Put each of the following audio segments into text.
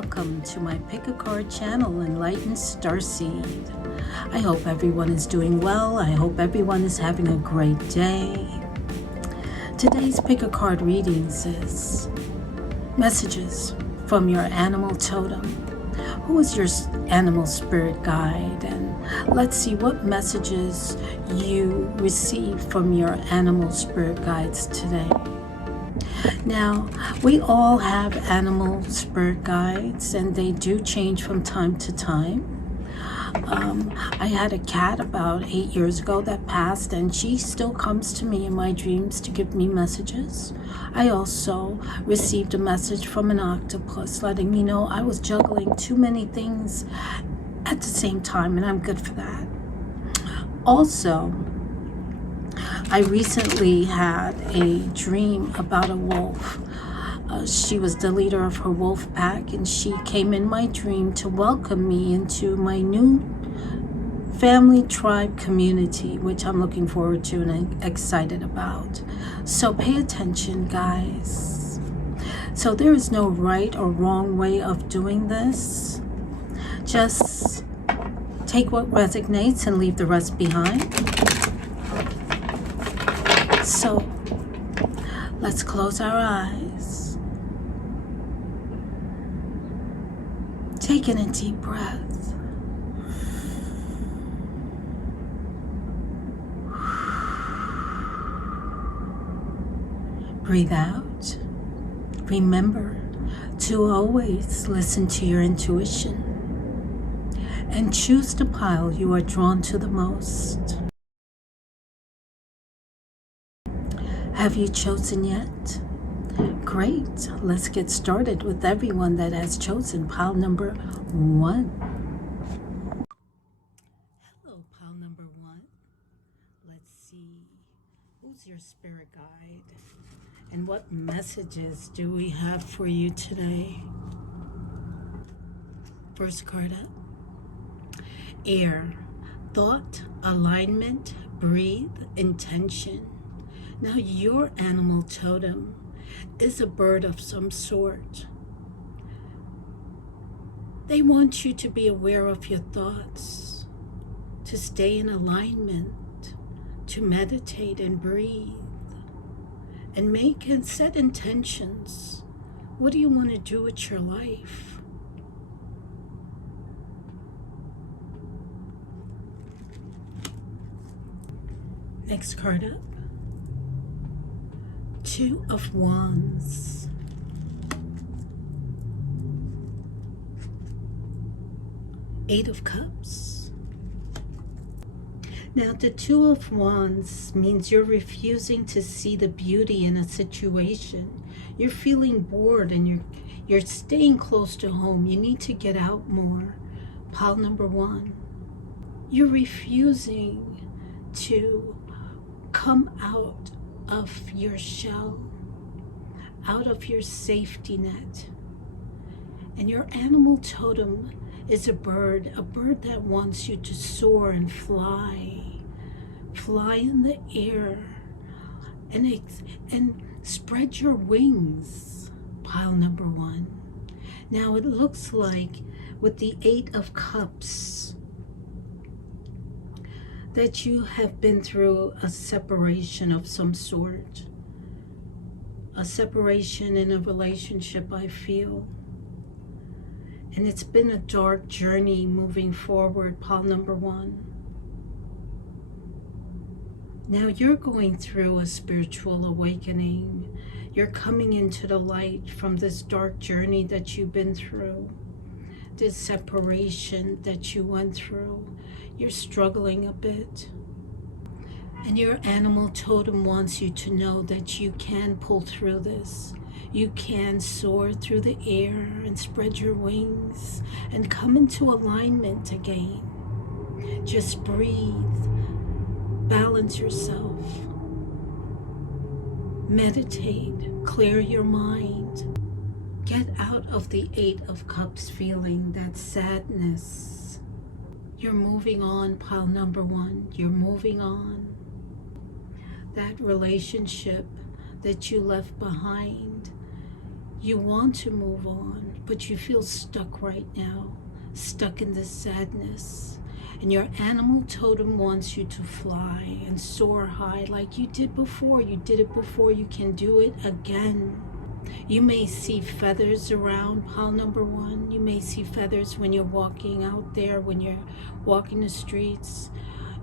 welcome to my Pick a Card channel, Enlightened Starseed. I hope everyone is doing well. I hope everyone is having a great day. Today's Pick a Card readings is messages from your animal totem. Who is your animal spirit guide? And let's see what messages you receive from your animal spirit guides today. Now, we all have animal spirit guides, and they do change from time to time. I had a cat about 8 years ago that passed, and she still comes to me in my dreams to give me messages. I also received a message from an octopus letting me know I was juggling too many things at the same time, and I'm good for that. Also, I recently had a dream about a wolf. She was the leader of her wolf pack, and she came in my dream to welcome me into my new family tribe community, which I'm looking forward to and I'm excited about. So pay attention, guys. So there is no right or wrong way of doing this. Just take what resonates and leave the rest behind. So let's close our eyes. Take in a deep breath. Breathe out. Remember to always listen to your intuition and choose the pile you are drawn to the most. Have you chosen yet? Great. Let's get started with everyone that has chosen pile number 1. Hello, pile number 1. Let's see. Who's your spirit guide? And what messages do we have for you today? First card up. Air. Thought, alignment, breathe, intention. Now, your animal totem is a bird of some sort. They want you to be aware of your thoughts, to stay in alignment, to meditate and breathe, and make and set intentions. What do you want to do with your life? Next card up. 2 of Wands. Eight of Cups. Now, the 2 of Wands means you're refusing to see the beauty in a situation. You're feeling bored and you're staying close to home. You need to get out more. Pile number 1. You're refusing to come out of your shell, out of your safety net. And your animal totem is a bird that wants you to soar and fly in the air and spread your wings. Pile number 1. Now it looks like with the 8 of Cups that you have been through a separation of some sort. A separation in a relationship, I feel. And it's been a dark journey moving forward, pile number 1. Now you're going through a spiritual awakening. You're coming into the light from this dark journey that you've been through. This separation that you went through. You're struggling a bit. And your animal totem wants you to know that you can pull through this. You can soar through the air and spread your wings and come into alignment again. Just breathe. Balance yourself. Meditate. Clear your mind. Get out of the 8 of Cups feeling, that sadness. You're moving on, pile number 1. You're moving on. That relationship that you left behind, You want to move on, but you feel stuck right now, stuck in this sadness. And your animal totem wants you to fly and soar high like you did before. You did it before, you can do it again. You may see feathers around pile number 1. You may see feathers when you're walking out there, when you're walking the streets.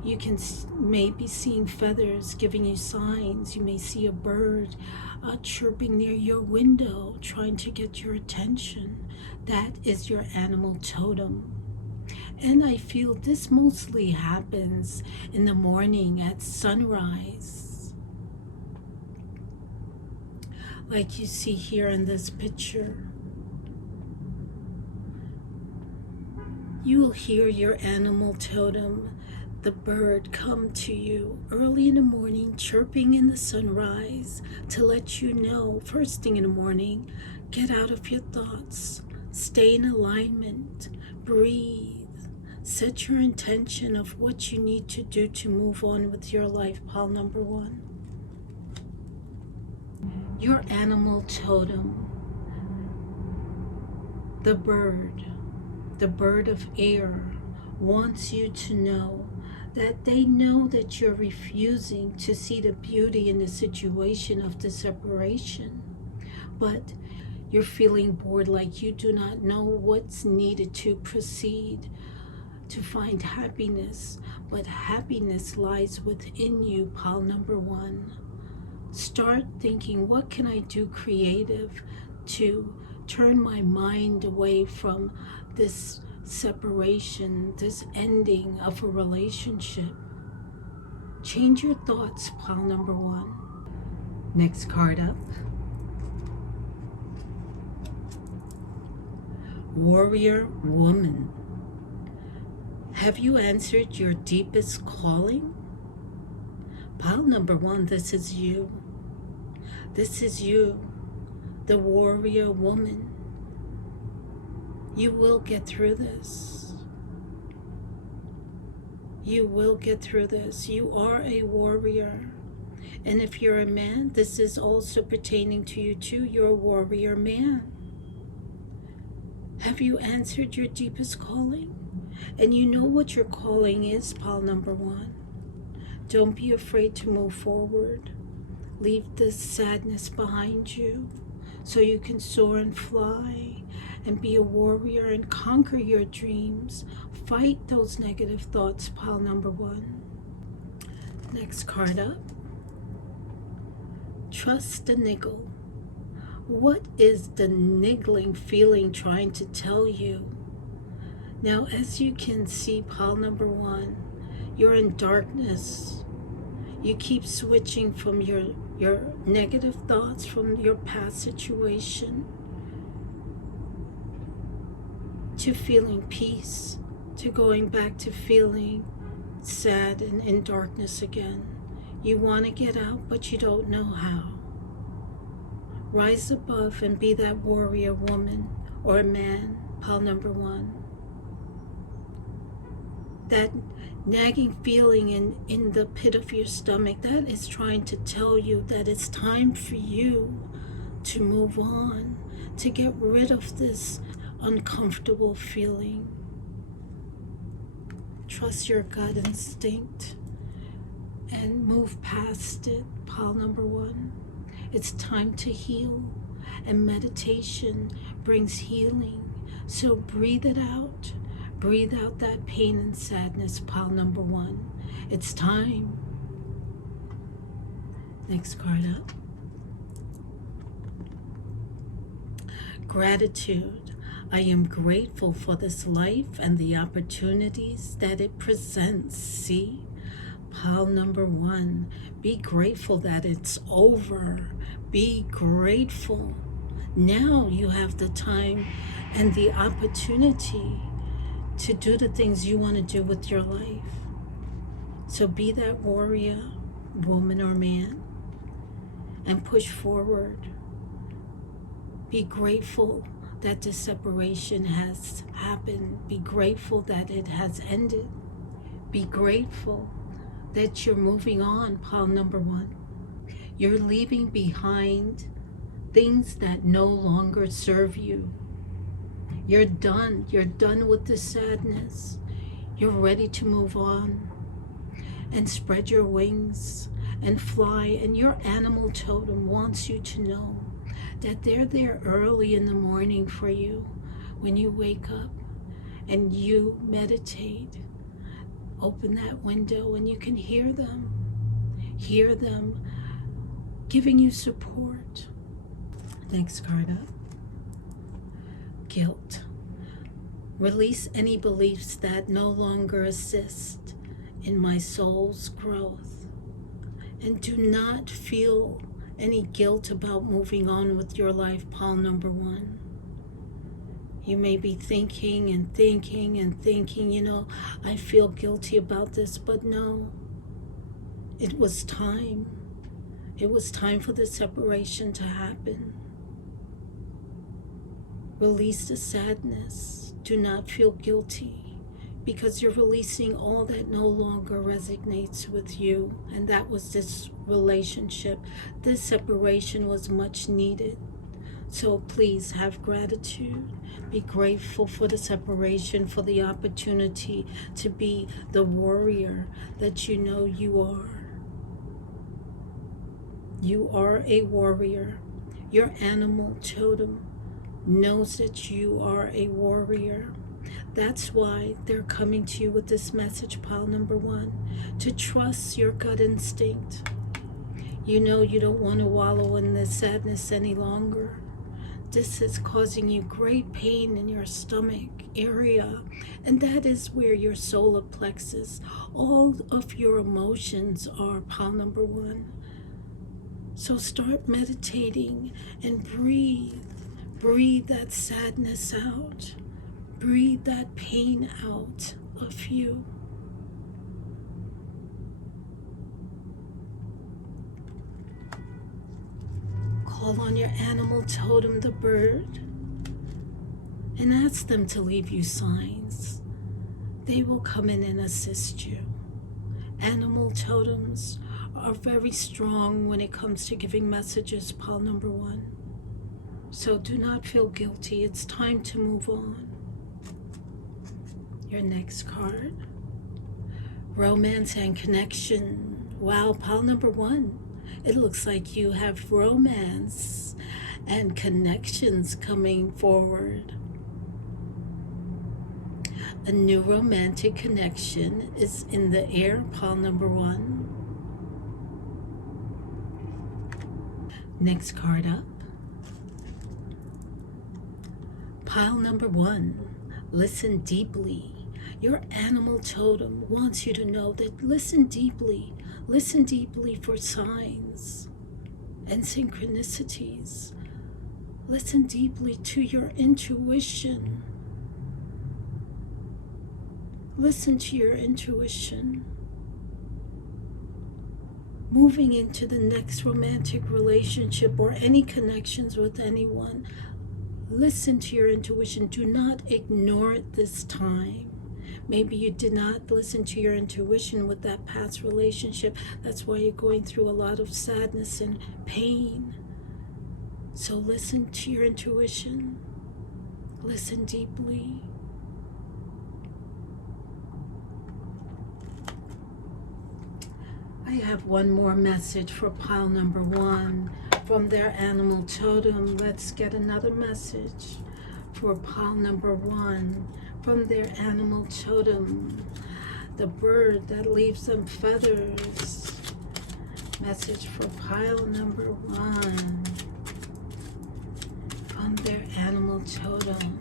You can maybe seeing feathers giving you signs. You may see a bird chirping near your window, trying to get your attention. That is your animal totem. And I feel this mostly happens in the morning at sunrise. Like you see here in this picture. You will hear your animal totem, the bird, come to you early in the morning, chirping in the sunrise to let you know, first thing in the morning, get out of your thoughts, stay in alignment, breathe. Set your intention of what you need to do to move on with your life, pile number 1. Your animal totem, the bird of air, wants you to know that they know that you're refusing to see the beauty in the situation of the separation, but you're feeling bored, like you do not know what's needed to proceed to find happiness, but happiness lies within you, pile number 1. Start thinking, what can I do creative to turn my mind away from this separation, this ending of a relationship? Change your thoughts, pile number 1. Next card up. Warrior woman. Have you answered your deepest calling? Pile number 1, this is you. This is you, the warrior woman. You will get through this. You will get through this. You are a warrior. And if you're a man, this is also pertaining to you too. You're a warrior man. Have you answered your deepest calling? And you know what your calling is, pile number 1. Don't be afraid to move forward. Leave this sadness behind you so you can soar and fly and be a warrior and conquer your dreams. Fight those negative thoughts, pile number 1. Next card up. Trust the niggle. What is the niggling feeling trying to tell you? Now, as you can see, pile number 1, you're in darkness. You keep switching from your negative thoughts from your past situation to feeling peace, to going back to feeling sad and in darkness again. You want to get out, but you don't know how. Rise above and be that warrior woman or man, pile number 1. That nagging feeling in the pit of your stomach, that is trying to tell you that it's time for you to move on, to get rid of this uncomfortable feeling. Trust your gut instinct and move past it, pile number 1. It's time to heal, and meditation brings healing. So breathe it out. Breathe out that pain and sadness, pile number 1. It's time. Next card up. Gratitude. I am grateful for this life and the opportunities that it presents. See? Pile number 1. Be grateful that it's over. Be grateful. Now you have the time and the opportunity to do the things you want to do with your life. So be that warrior, woman or man, and push forward. Be grateful that this separation has happened. Be grateful that it has ended. Be grateful that you're moving on, pile number 1. You're leaving behind things that no longer serve you. You're done. You're done with the sadness. You're ready to move on and spread your wings and fly. And your animal totem wants you to know that they're there early in the morning for you when you wake up and you meditate. Open that window and you can hear them giving you support. Next card up. Guilt. Release any beliefs that no longer assist in my soul's growth. And do not feel any guilt about moving on with your life, pile number 1. You may be thinking and thinking and thinking, I feel guilty about this, but no. It was time. It was time for the separation to happen. Release the sadness. Do not feel guilty because you're releasing all that no longer resonates with you. And that was this relationship. This separation was much needed. So please have gratitude. Be grateful for the separation, for the opportunity to be the warrior that you know you are. You are a warrior. Your animal totem knows that you are a warrior. That's why they're coming to you with this message, pile number 1, to trust your gut instinct. You know you don't want to wallow in this sadness any longer. This is causing you great pain in your stomach area, and that is where your solar plexus, all of your emotions are, pile number 1. So start meditating and breathe. Breathe that sadness out. Breathe that pain out of you. Call on your animal totem, the bird, and ask them to leave you signs. They will come in and assist you. Animal totems are very strong when it comes to giving messages, pile number 1. So do not feel guilty. It's time to move on. Your next card. Romance and connection. Wow, pile number 1. It looks like you have romance and connections coming forward. A new romantic connection is in the air, pile number 1. Next card up. Pile number 1. Listen deeply. Your animal totem wants you to know that listen deeply for signs and synchronicities. Listen deeply to your intuition. Listen to your intuition. Moving into the next romantic relationship or any connections with anyone, listen to your intuition. Do not ignore it this time. Maybe you did not listen to your intuition with that past relationship. That's why you're going through a lot of sadness and pain. So listen to your intuition. Listen deeply. I have one more message for pile number 1 from their animal totem. Let's get another message for pile number 1 from their animal totem. The bird that leaves them feathers. Message for pile number 1 from their animal totem.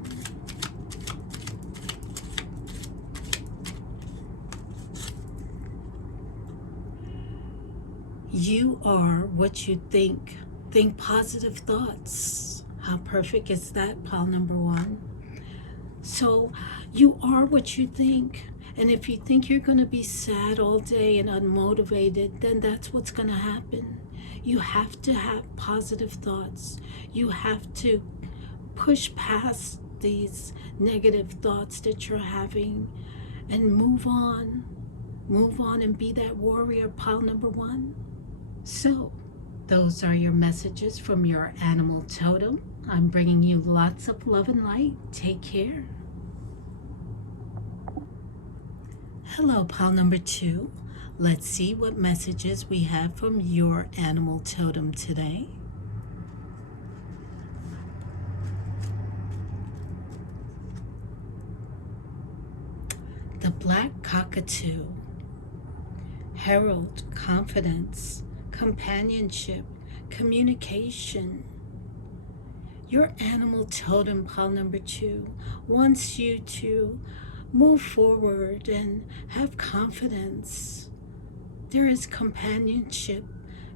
You are what you think. Think positive thoughts. How perfect is that, pile number 1? So you are what you think. And if you think you're going to be sad all day and unmotivated, then that's what's going to happen. You have to have positive thoughts. You have to push past these negative thoughts that you're having and move on. Move on and be that warrior, pile number 1. So, Those are your messages from your animal totem. I'm bringing you lots of love and light. Take care. Hello, pile number 2. Let's see what messages we have from your animal totem today. The Black Cockatoo. Herald, confidence, companionship, communication. Your animal totem, pile number 2, wants you to move forward and have confidence. There is companionship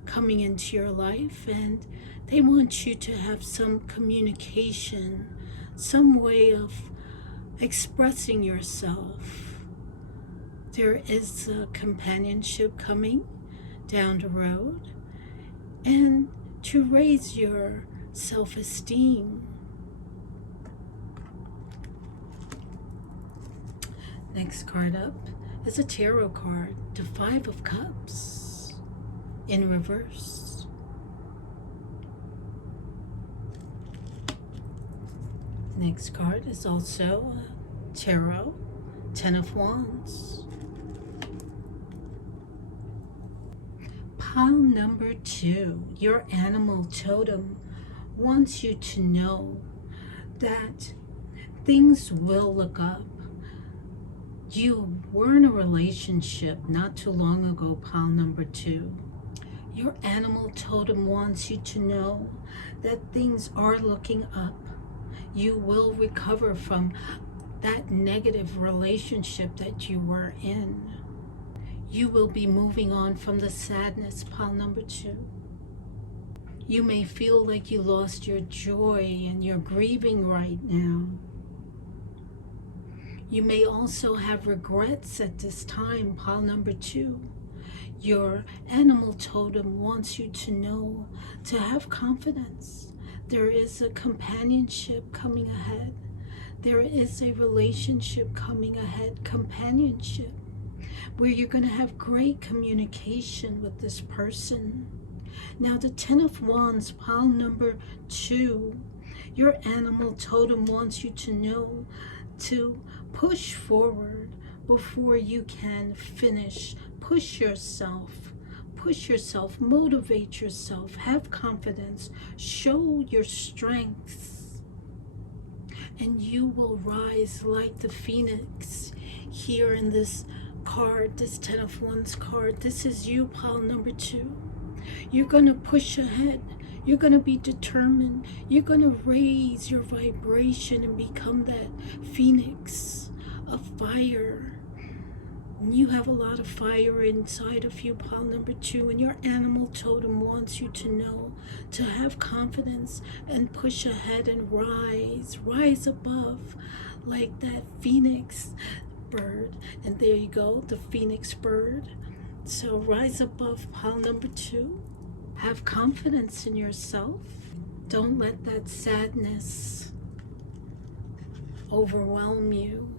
coming into your life, and they want you to have some communication, some way of expressing yourself. There is a companionship coming down the road, and to raise your self-esteem. Next card up is a tarot card, the 5 of Cups in reverse. Next card is also a tarot, 10 of Wands. Pile number 2, your animal totem wants you to know that things will look up. You were in a relationship not too long ago, pile number 2. Your animal totem wants you to know that things are looking up. You will recover from that negative relationship that you were in. You will be moving on from the sadness, pile number 2. You may feel like you lost your joy and you're grieving right now. You may also have regrets at this time, pile number 2. Your animal totem wants you to know, to have confidence. There is a companionship coming ahead. There is a relationship coming ahead, companionship, where you're going to have great communication with this person. Now the 10 of Wands, pile number 2, your animal totem wants you to know to push forward before you can finish. Push yourself, motivate yourself, have confidence, show your strengths, and you will rise like the phoenix. Here in this card, this 10 of Wands card, this is you, pile number 2. You're going to push ahead. You're going to be determined. You're going to raise your vibration and become that phoenix of fire. And you have a lot of fire inside of you, pile number 2, and your animal totem wants you to know, to have confidence and push ahead and rise above like that phoenix bird. And there you go, the phoenix bird. So rise above, pile number 2. Have confidence in yourself. Don't let that sadness overwhelm you.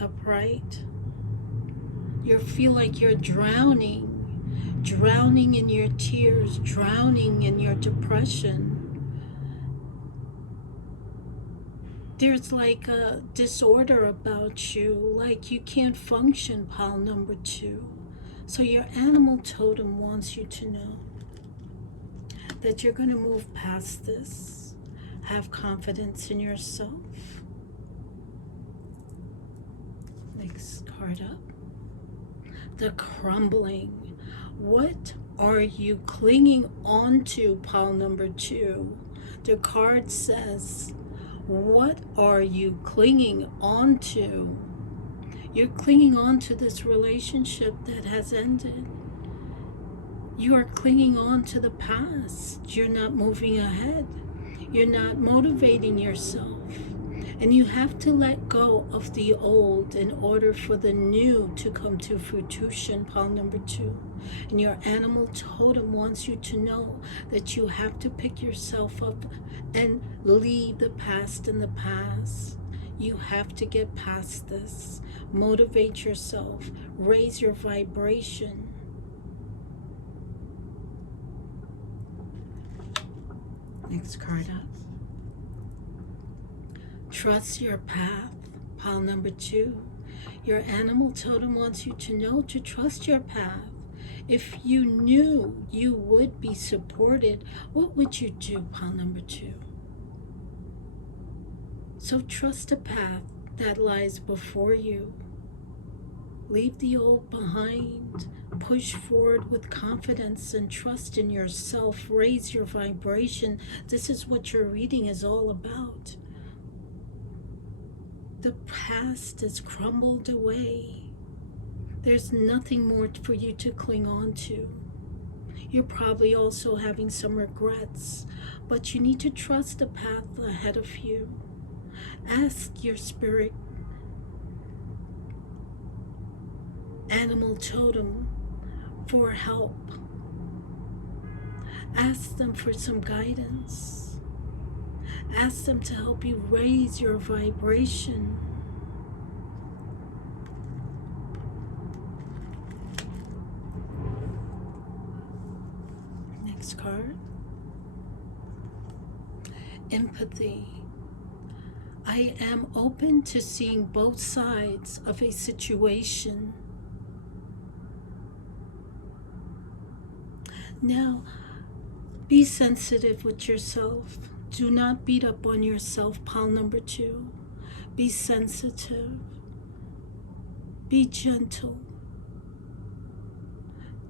Upright. You feel like you're drowning in your tears, drowning in your depression. There's like a disorder about you, like you can't function, pile number 2. So your animal totem wants you to know that you're going to move past this. Have confidence in yourself. Next card up. The Crumbling. What are you clinging on to, pile number 2? The card says, what are you clinging on to? You're clinging on to this relationship that has ended. You are clinging on to the past. You're not moving ahead. You're not motivating yourself. And you have to let go of the old in order for the new to come to fruition, pile number 2. And your animal totem wants you to know that you have to pick yourself up and leave the past in the past. You have to get past this. Motivate yourself. Raise your vibration. Next card up. Trust your path, pile number 2. Your animal totem wants you to know to trust your path. If you knew you would be supported, what would you do, pile number 2? So trust the path that lies before you. Leave the old behind. Push forward with confidence and trust in yourself. Raise your vibration. This is what your reading is all about. The past is crumbled away. There's nothing more for you to cling on to. You're probably also having some regrets, but you need to trust the path ahead of you. Ask your spirit animal totem for help. Ask them for some guidance. Ask them to help you raise your vibration. Next card. Empathy. I am open to seeing both sides of a situation. Now, be sensitive with yourself. Do not beat up on yourself, pile number 2. Be sensitive. Be gentle.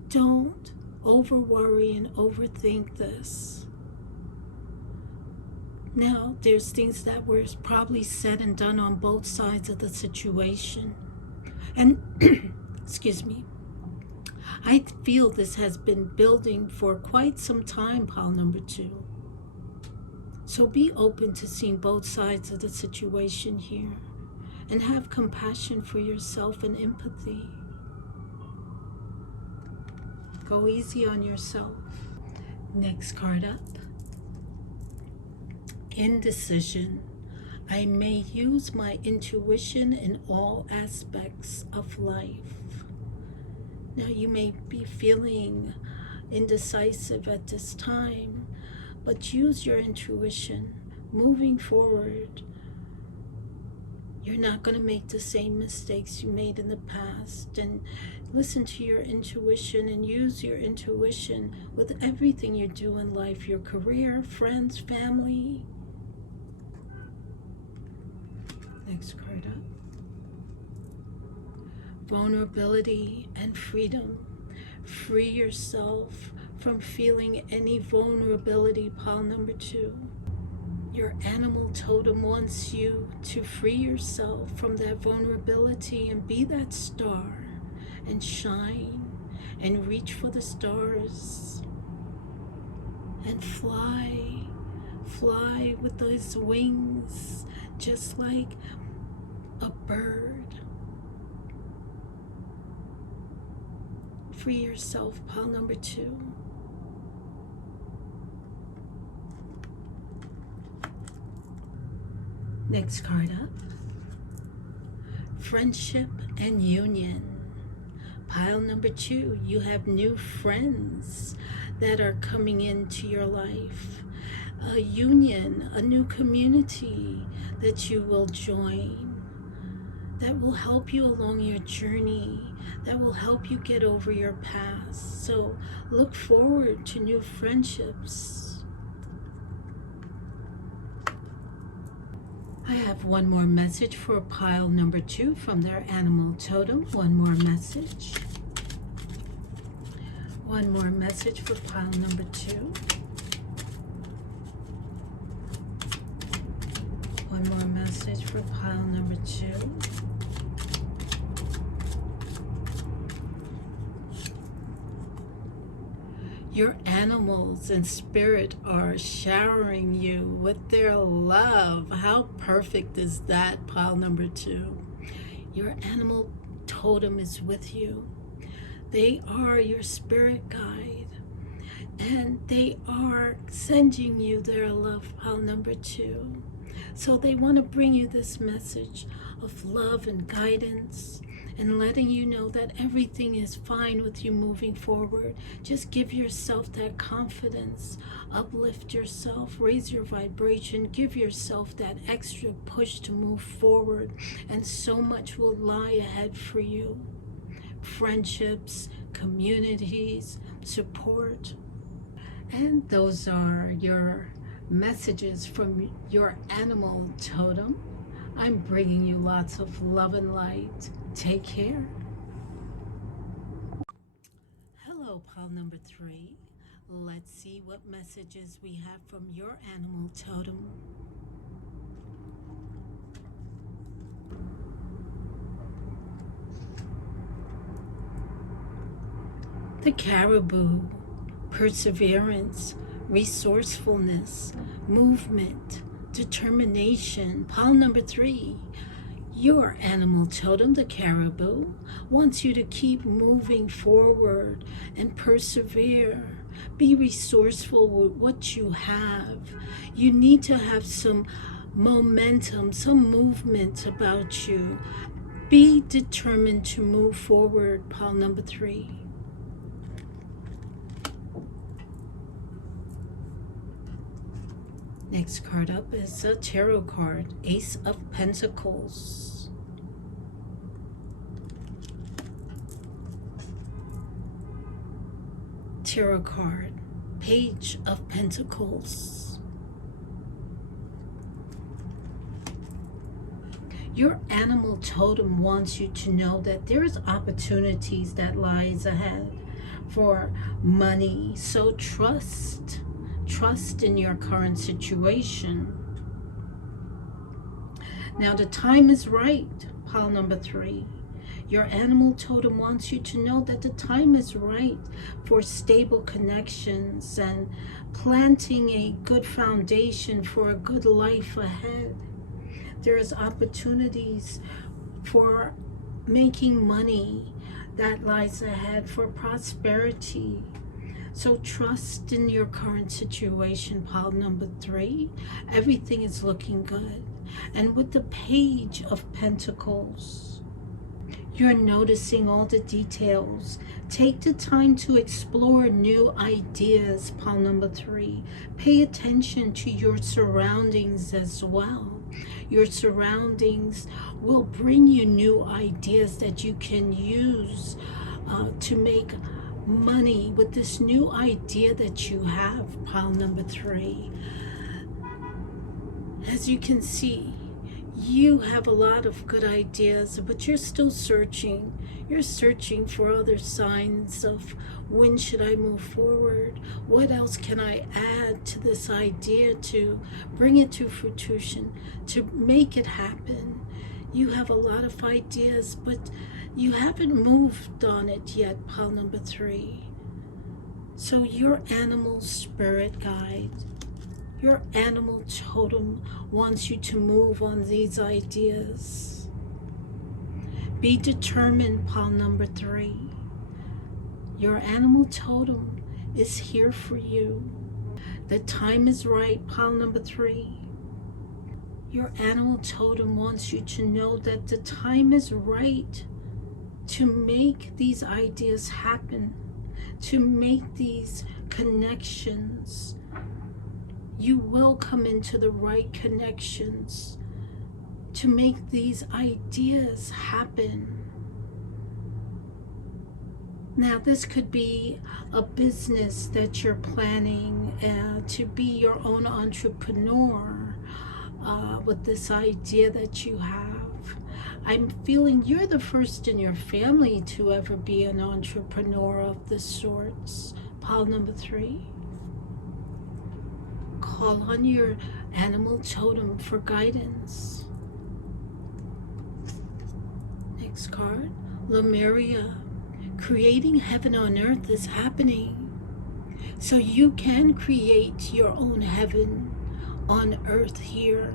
Don't over-worry and overthink this. Now, there's things that were probably said and done on both sides of the situation. And, excuse me, I feel this has been building for quite some time, pile number 2. So be open to seeing both sides of the situation here and have compassion for yourself and empathy. Go easy on yourself. Next card up. Indecision. I may use my intuition in all aspects of life. Now you may be feeling indecisive at this time, but use your intuition. Moving forward, you're not going to make the same mistakes you made in the past. And listen to your intuition and use your intuition with everything you do in life, your career, friends, family. Next card up. Vulnerability and freedom. Free yourself from feeling any vulnerability, pile number 2. Your animal totem wants you to free yourself from that vulnerability and be that star and shine and reach for the stars and fly with those wings just like a bird. Free yourself, pile number 2. Next card up. Friendship and union. Pile number 2, you have new friends that are coming into your life. A union, a new community that you will join that will help you along your journey, that will help you get over your past. So look forward to new friendships. I have one more message for pile number 2 from their animal totem. One more message. One more message for pile number 2. One more message for pile number 2. Your animals and spirit are showering you with their love. How perfect is that, pile number 2? Your animal totem is with you. They are your spirit guide, and they are sending you their love, pile number 2. So they want to bring you this message of love and guidance and letting you know that everything is fine with you moving forward. Just give yourself that confidence, uplift yourself, raise your vibration, give yourself that extra push to move forward, and so much will lie ahead for you. Friendships, communities, support. And those are your messages from your animal totem. I'm bringing you lots of love and light. Take care. Hello, pile number 3. Let's see what messages we have from your animal totem. The caribou, perseverance, resourcefulness, movement, determination. Pile number 3. Your animal totem, the caribou, wants you to keep moving forward and persevere. Be resourceful with what you have. You need to have some momentum, some movement about you. Be determined to move forward, pile number 3. Next card up is a tarot card, Ace of Pentacles. Tarot card, Page of Pentacles. Your animal totem wants you to know that there's opportunities that lies ahead for money. So trust in your current situation. Now the time is right, pile number 3. Your animal totem wants you to know that the time is right for stable connections and planting a good foundation for a good life ahead. There's opportunities for making money that lies ahead, for prosperity. So trust in your current situation, pile number 3. Everything is looking good. And with the Page of Pentacles, you're noticing all the details. Take the time to explore new ideas, pile number 3. Pay attention to your surroundings as well. Your surroundings will bring you new ideas that you can use to make money with this new idea that you have, pile number 3. As you can see, you have a lot of good ideas, but you're still searching. You're searching for other signs of when should I move forward? What else can I add to this idea to bring it to fruition, to make it happen? You have a lot of ideas, but you haven't moved on it yet, pile number 3. So your animal spirit guide, your animal totem wants you to move on these ideas. Be determined, pile number 3. Your animal totem is here for you. The time is right, pile number 3. Your animal totem wants you to know that the time is right to make these ideas happen, to make these connections. You will come into the right connections to make these ideas happen. Now, this could be a business that you're planning to be your own entrepreneur with this idea that you have. I'm feeling you're the first in your family to ever be an entrepreneur of this sorts. Pile number 3. Call on your animal totem for guidance. Next card, Lemuria. Creating heaven on earth is happening. So you can create your own heaven on earth here.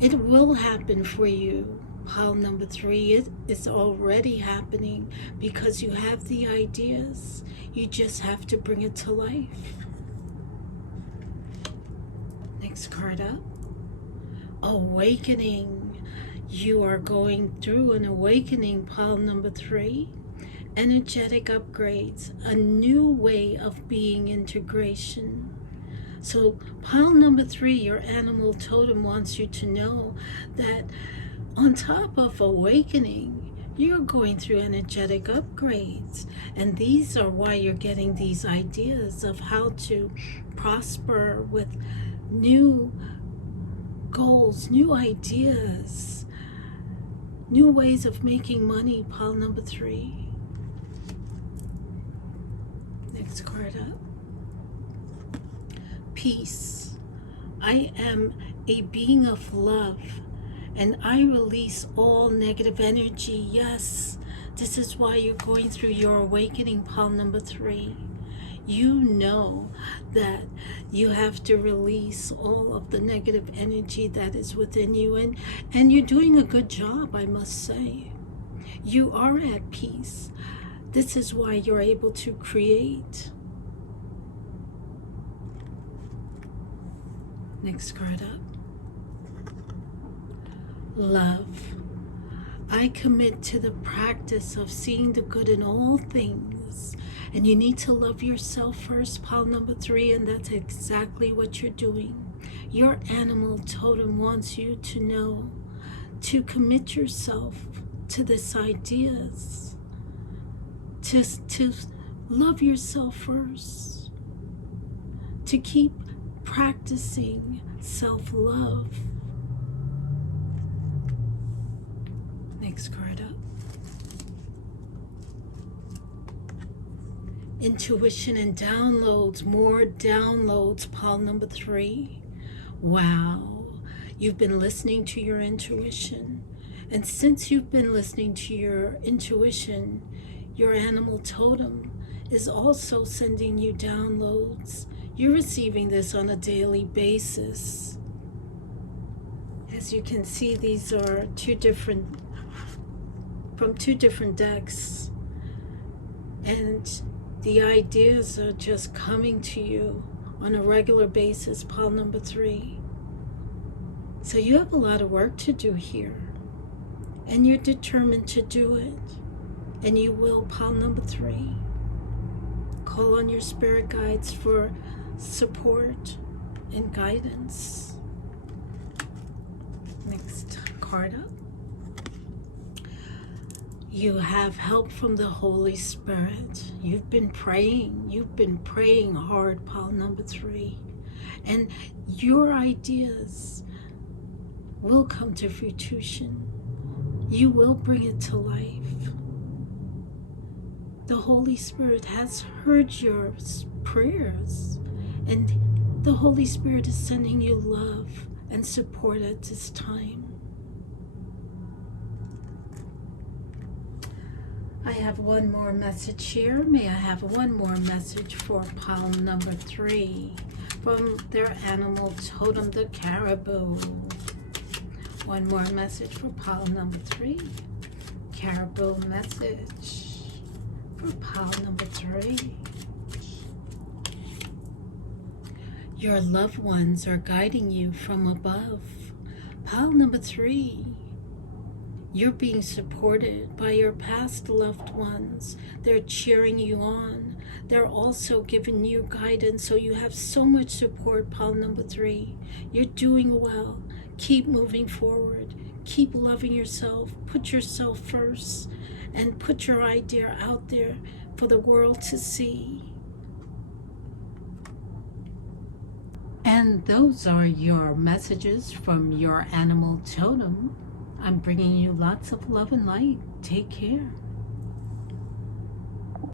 It will happen for you. Pile number 3, it is already happening because you have the ideas. You just have to bring it to life. Next card up, Awakening. You are going through an awakening, pile number 3. Energetic upgrades, a new way of being, integration. So pile number 3, your animal totem wants you to know that on top of awakening, you're going through energetic upgrades. And these are why you're getting these ideas of how to prosper with new goals, new ideas, new ways of making money, pile number 3. Next card up. Peace. I am a being of love, and I release all negative energy. Yes, this is why you're going through your awakening, pile number 3. You know that you have to release all of the negative energy that is within you, and you're doing a good job, I must say. You are at peace. This is why you're able to create. Next card up. Love. I commit to the practice of seeing the good in all things. And you need to love yourself first, pile number 3, and that's exactly what you're doing. Your animal totem wants you to know, to commit yourself to this ideas, to love yourself first, to keep practicing self-love. Next card up. Intuition and downloads, more downloads, pile number 3. Wow, you've been listening to your intuition. And since you've been listening to your intuition, your animal totem is also sending you downloads. You're receiving this on a daily basis. As you can see, these are from two different decks. And the ideas are just coming to you on a regular basis, pile number 3. So you have a lot of work to do here. And you're determined to do it. And you will, pile number 3. Call on your spirit guides for support and guidance. Next card up. You have help from the Holy Spirit. You've been praying hard, pile number 3. And your ideas will come to fruition. You will bring it to life. The Holy Spirit has heard your prayers, and the Holy Spirit is sending you love and support at this time. I have one more message here. May I have one more message for pile number 3 from their animal totem, the caribou. One more message for pile number 3. Caribou message for pile number 3. Your loved ones are guiding you from above. Pile number 3. You're being supported by your past loved ones. They're cheering you on. They're also giving you guidance, so you have so much support, pile number 3. You're doing well. Keep moving forward. Keep loving yourself. Put yourself first and put your idea out there for the world to see. And those are your messages from your animal totem. I'm bringing you lots of love and light. Take care.